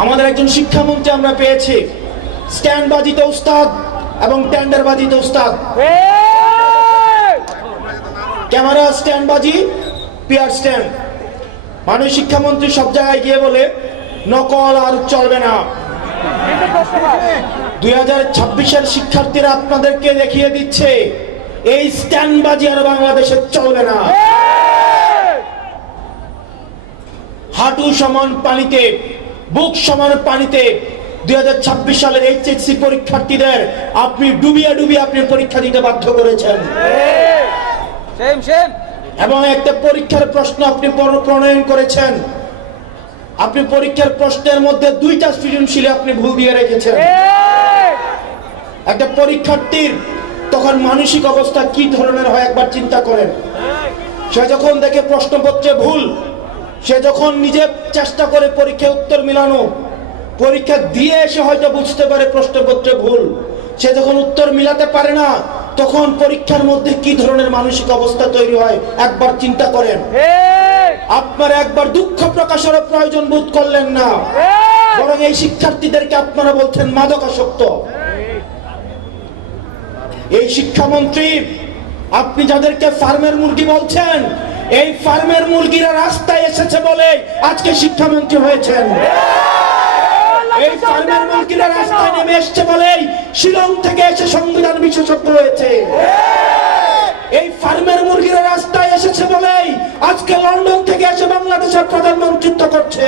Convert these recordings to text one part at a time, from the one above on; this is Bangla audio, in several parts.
আমাদের একজন শিক্ষামন্ত্রী আমরা পেয়েছি, স্ট্যান্ডবাজিতে উস্তাদ এবং টেন্ডারবাজিতে উস্তাদ। ক্যামেরা স্ট্যান্ডবাজি, পিয়ার স্ট্যান্ড। মাননীয় শিক্ষামন্ত্রী সব জায়গায় গিয়ে বলে নকল আর চলবে না। 2026-এর শিক্ষার্থীরা আপনাদেরকে দেখিয়ে দিচ্ছে এই স্ট্যান্ডবাজি আর বাংলাদেশে চলবে না। হাঁটু সমান পানিতে, বুক সমান পানিতে 2026 সালের এইচএসসি পরীক্ষার্থীদের আপনি ডুবিয়ে ডুবিয়ে আপনি পরীক্ষা দিতে বাধ্য করেছেন। এবং একটা পরীক্ষার প্রশ্ন আপনি প্রণয়ন করেছেন, আপনি পরীক্ষার প্রশ্নের মধ্যে 2টা সৃজনশীলে আপনি ভুল দিয়ে রেখেছেন। একটা পরীক্ষার্থীর তখন মানসিক অবস্থা কি ধরনের হয় একবার চিন্তা করেন। সে যখন দেখে প্রশ্নপত্রে ভুল, সে যখন নিজে চেষ্টা করে পরীক্ষায় উত্তর মিলানো, পরীক্ষা দিয়ে এসে হয়তো বুঝতে পারে প্রশ্নপত্রে ভুল, সে যখন উত্তর মিলাতে পারে না, তখন পরীক্ষার মধ্যে কি ধরনের মানসিক অবস্থা তৈরি হয় একবার চিন্তা করেন। আপনারা একবার দুঃখ প্রকাশের প্রয়োজন বোধ করলেন না, বরং এই শিক্ষার্থীদেরকে আপনারা বলছেন মাদকাসক্ত। এই শিক্ষামন্ত্রী, আপনি যাদেরকে ফার্মের মুরগি বলছেন, এই ফার্মের মুরগিরা রাস্তায় এসেছে বলে আজকে শিক্ষামন্ত্রী হয়েছেন। এই ফার্মের মুরগিরা রাস্তায় নেমে এসেছে বলেই শিলং থেকে এসে সংবিধান বিশেষজ্ঞ হয়েছে। এই ফার্মের মুরগিরা রাস্তায় এসেছে বলেই আজকে লন্ডন থেকে এসে বাংলাদেশের প্রধানমন্ত্রিত্ব করছে।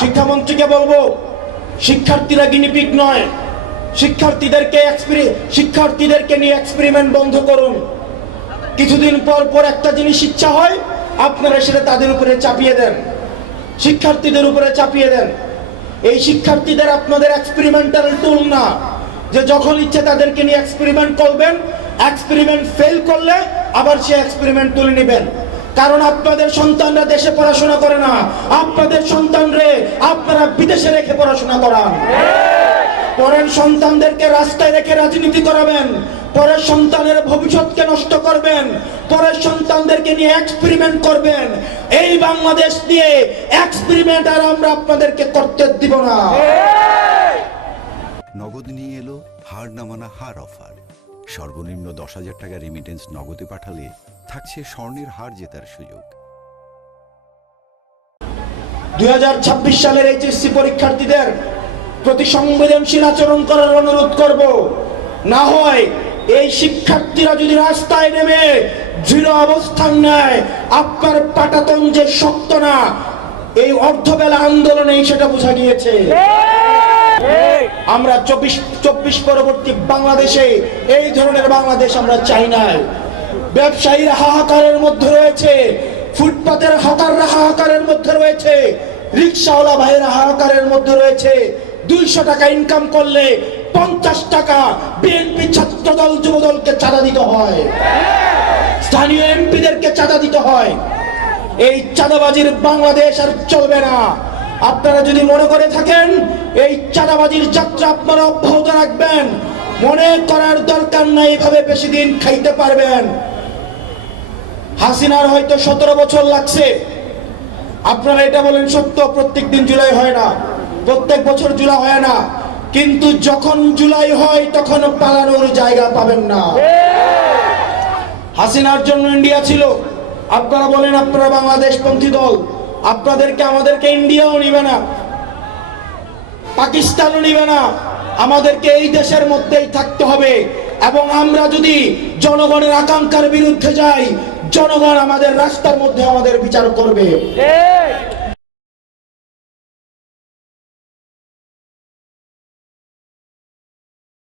শিক্ষামন্ত্রীকে বলবো, শিক্ষার্থীরা গিনিপিগ নয়, শিক্ষার্থীদেরকে নিয়ে এক্সপেরিমেন্ট বন্ধ করুন। কিছুদিন পর পর একটা জিনিস ইচ্ছা হয়, আপনারা সেটা তাদের উপরে চাপিয়ে দেন, শিক্ষার্থীদের উপরে চাপিয়ে দেন। এই শিক্ষার্থীদের আপনাদের এক্সপেরিমেন্টাল টুল না, যে যখন ইচ্ছে তাদেরকে নিয়ে এক্সপেরিমেন্ট করবেন, এক্সপেরিমেন্ট ফেল করলে আবার সে এক্সপেরিমেন্ট তুলে নেবেন। কারণ আপনাদের সন্তানরা দেশে পড়াশোনা করে না, আপনাদের সন্তানরে আপনারা বিদেশে রেখে পড়াশোনা করান। পরের সন্তানদেরকে রাস্তায় রেখে রাজনীতি করাবেন, পরের সন্তানের ভবিষ্যৎকে নষ্ট করবেন, পরের সন্তানদেরকে নিয়ে এক্সপেরিমেন্ট করবেন। এই বাংলাদেশ নিয়ে এক্সপেরিমেন্ট আর আমরা আপনাদেরকে করতে দিব না। নগদ নিয়ে এলো হার না মানা হার অফার। সর্বনিম্ন 10,000 টাকা রেমিটেন্স নগদে পাঠালে থাকছে স্বর্ণের হার জেতার সুযোগ। 2026 সালের এইচএসসি পরীক্ষার্থীদের প্রতি সংবেদনশীল আচরণ করার অনুরোধ করব। না হয় এই শিক্ষার্থীরা যদি রাস্তায় নেমে দৃঢ় অবস্থান নেয়, আপনার পাটাতন যে শক্ত না, এই অর্ধবেলা আন্দোলনে সেটা বোঝা গিয়েছে। আমরা 24 পরবর্তী বাংলাদেশে এই ধরনের বাংলাদেশ আমরা চাই না। ব্যবসায়ীরা হাহাকারের মধ্যে রয়েছে, ফুটপাতের হকাররা হাহাকারের মধ্যে রয়েছে, রিক্সাওয়ালা ভাইয়েরা হাহাকারের মধ্যে রয়েছে। 200 টাকা ইনকাম করলে 50 টাকা বিএনপি ছাত্রদল যুবদলকে চাঁদা দিতে হয়, স্থানীয় এমপিদেরকে চাঁদা দিতে হয়। এই চাঁদাবাজির বাংলাদেশ আর চলবে না। আপনারা যদি মনে করে থাকেন এই চাঁদাবাজির যাত্রা আপনারা অব্যাহত রাখবেন, মনে করার দরকার নাই এভাবে বেশি দিন খাইতে পারবেন। হাসিনার হয়তো 17 বছর লাগছে। আপনারা এটা বলেন সত্য, প্রত্যেক দিন জুলাই হয় না, প্রত্যেক বছর জুলাই হয় না, কিন্তু যখন জুলাই হয় তখন পালানোর জায়গা পাবেন না। হাসিনার জন্য ইন্ডিয়া ছিল, আপনারা বলেন আপনারা বাংলাদেশ পন্থী দল, আপনাদেরকে আমাদেরকে ইন্ডিয়াও নিবে না, পাকিস্তানও নিবে না, আমাদেরকে এই দেশের মধ্যেই থাকতে হবে। এবং আমরা যদি জনগণের আকাঙ্ক্ষার বিরুদ্ধে যাই, জনগণ আমাদের রাস্তার মধ্যে আমাদের বিচার করবে।